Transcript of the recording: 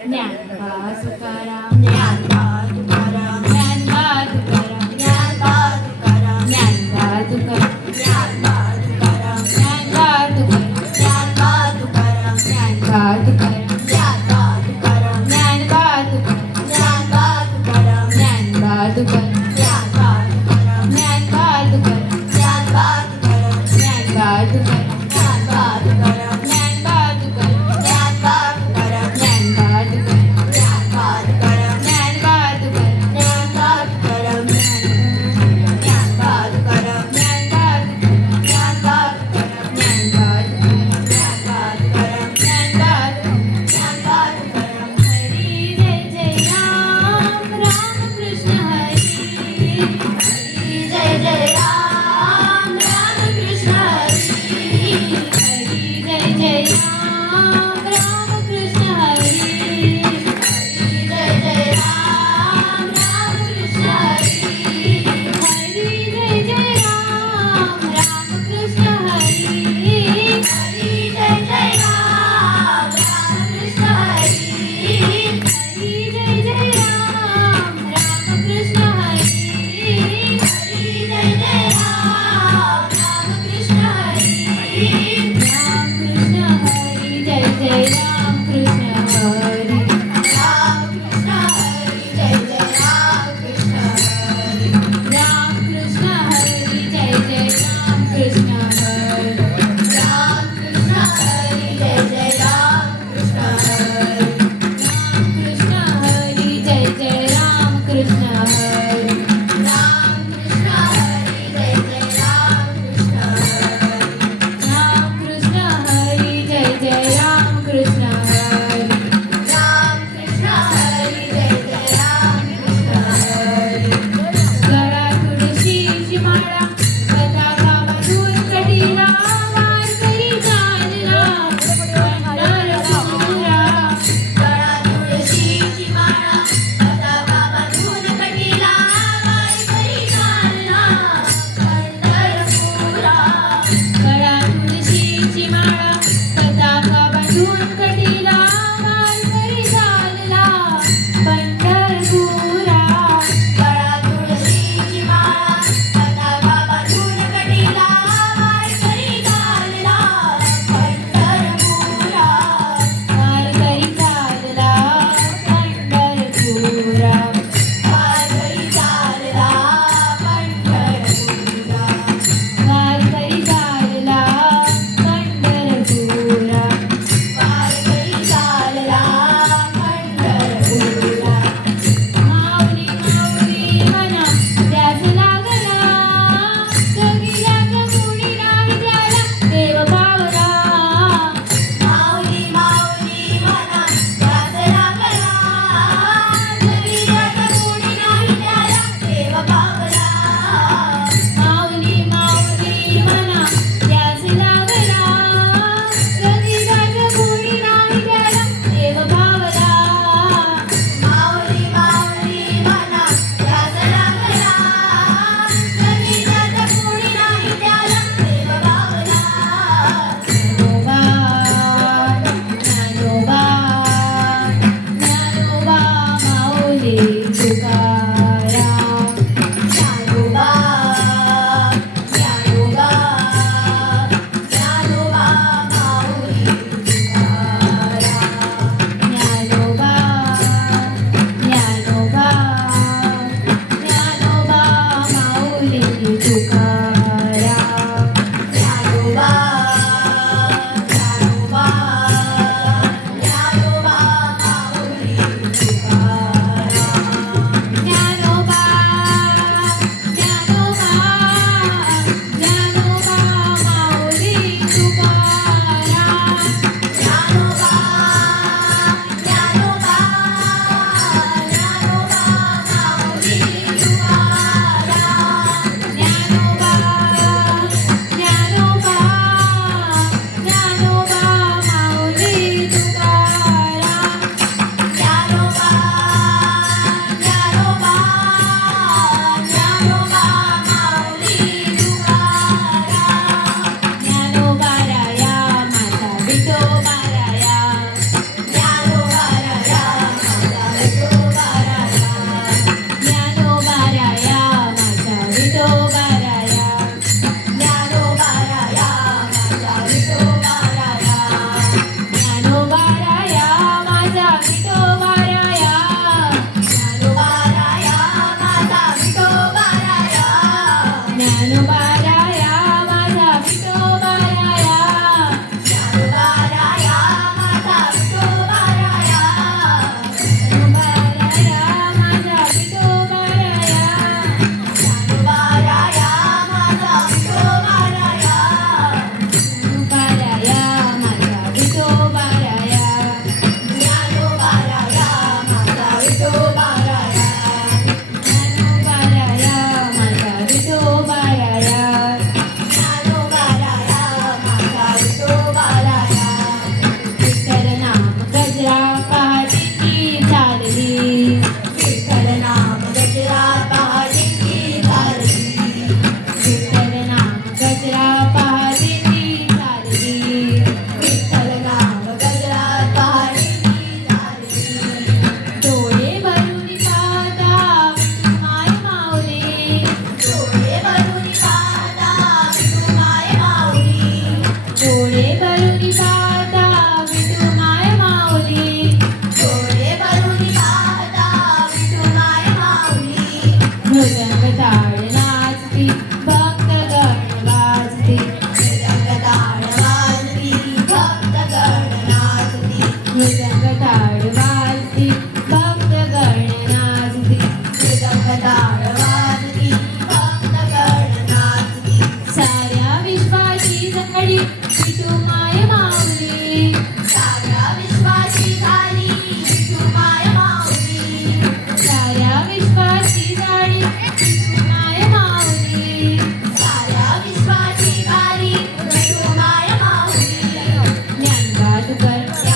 જ્ઞાન ભાસ્કરા જ્ઞાન 在。